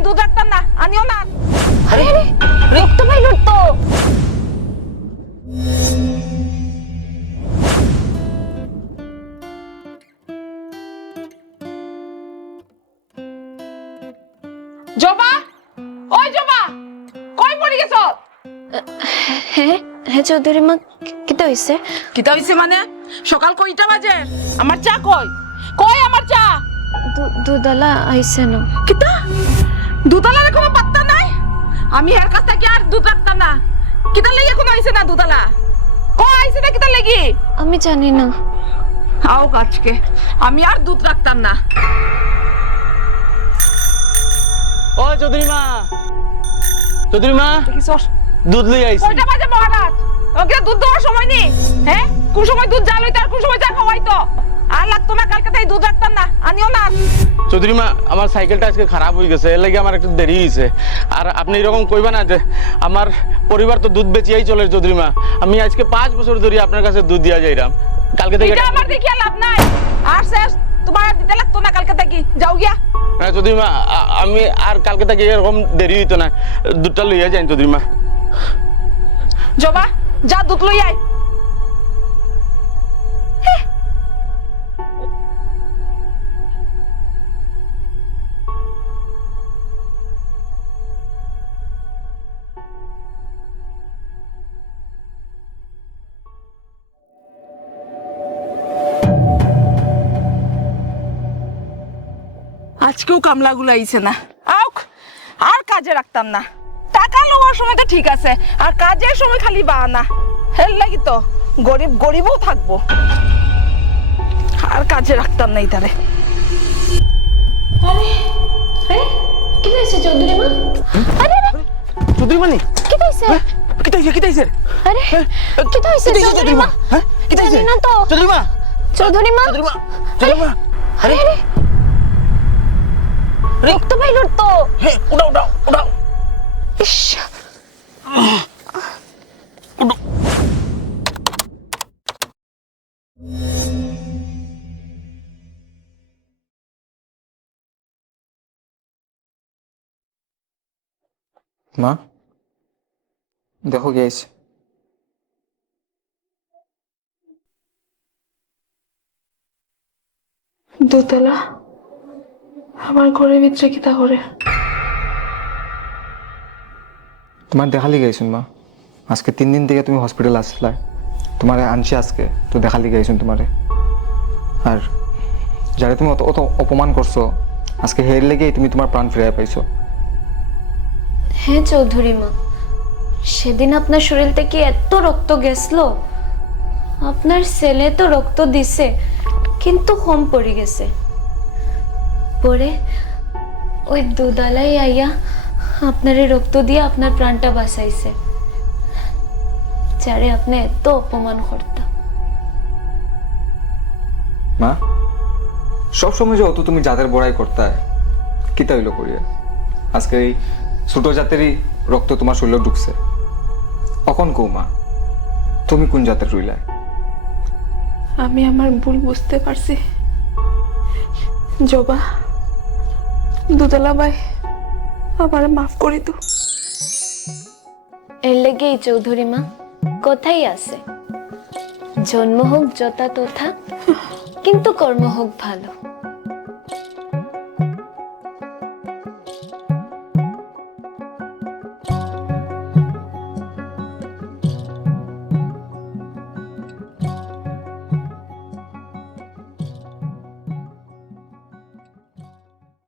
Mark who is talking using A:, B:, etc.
A: এই দুধ রাখতাম না আনিও না।
B: আরে আরে রক্ত পাইল তো
A: জবা ওই জবা কই পড়ি গেছ?
B: হ্যাঁ হ্যাঁ চৌধুরী মা কিতা হইছে?
A: কিতা হইছে মানে? সকাল কয়টা বাজে? আমার চা কই? কই আমার চা?
B: দু- দুধওয়ালা আইছে না।
A: কিতা? দুধালার কোনো পাত্তা নাই? আমি এর কাছ থেকে আর দুধ রাখতাম না। কিতা লেগে কোনো আইছে না দুধালা কই আইছে না কিতা লেগে?
B: আমি জানি না।
A: আও কাজকে। আমি আর দুধ রাখতাম না।
C: ও চৌধুরী মা চৌধুরী মা
A: দেখি সর
C: দুধ লই আইছি।
A: কয়টা বাজে মহারাজ? ওকে দুধ দেওয়ার সময় নেই হ্যাঁ কোন সময় দুধ জাল হইতো আর কোন সময় চা খাওয়াইতো? আর লাগতো না কালকে তাই দুধ রাখতাম না। আনিও না।
C: চৌধুরী মা আমার সাইকেলটা আজকে খারাপ হয়ে গেছে এর লাগি আমার একটু দেরি হয়েছে আর আপনি এরকম কইবা না যে আমার পরিবার তো দুধ বেচিয়াই চলে চৌধুরী মা আমি আজকে পাঁচ বছর ধরে আপনার কাছে দুধ দিয়া যাইরাম। কালকে থেকে
A: এটা আমার দেখিয়া লাভ নাই। আর শেষ তোমার দিতে লাগতো না কালকে থেকে। যাও গিয়া।
C: না চৌধুরী মা আমি আর কালকে থেকে এরকম দেরি হইতো না দুধটা লইয়া যাই চৌধুরী মা।
A: জবা যা দুধ লই আয়। আজকেও কামলাগুলো আইছে না। আউক আর কাজে রাখতাম না। টাকা লওয়ার সময় তো ঠিক আছে আর কাজের সময় খালি বাহানা। হেল লাগি তো গরিব গরিবও থাকব। আর কাজে রাখতাম না তারে
B: আরে কি হইছে চৌধুরী মা? আরে আরে
C: চৌধুরী মানি?
B: কি হইছে?
C: কিতাইছে কিতাইছে
B: আরে কি হইছে চৌধুরী মা?
C: কিতাইছে
B: না তো।
C: চৌধুরী মা?
B: চৌধুরী মা?
C: চৌধুরী মা? চৌধুরী মা?
B: আরে আরে। রক্ত পাইল তো
C: হ্যাঁ উঠাও উঠাও উঠাও
B: ইস
D: মা দেখো কে আইছে
E: দোতলা আমার ঘরের ভিতরে কিতা করে
D: তোমার দেখালি গাইছুন মা। আজকে তিন দিন থেকে তুমি হসপিটাল আসলা। তোমার আনছি আজকে তো দেখালি গাইছুন তোমারে। আর যারা তুমি অত অত অপমান করছ আজকে হের লেগেই তুমি তোমার প্রাণ ফিরে পাইছো।
B: হ্যাঁ চৌধুরী মা সেদিন আপনার শরীর থেকে এত রক্ত গেছলো আপনার ছেলে তো রক্ত দিছে কিন্তু কম পড়ে গেছে। পরে ওই দুদালাই আইয়া আপনারে রক্ত দিয়ে আপনার প্রাণটা বাঁচাইছে। যারে আপনি এত অপমান করতাম
D: মা সবসময় যে অত তুমি যাদের বড়াই করতে কিতা হইল করিয়া? আজকে এই ছোট জাতেরই রক্ত তোমার শরীরে ঢুকছে। কখন কৌ মা তুমি কোন জাতের রইলায়
E: আমি আমার ভুল বুঝতে পারছি। জবা দুতলা ভাই, আমার মাফ করে দু
B: এর লেগে এই চৌধুরী মা কথাই আছে? জন্ম হোক যথা তথা কিন্তু কর্ম হোক ভালো।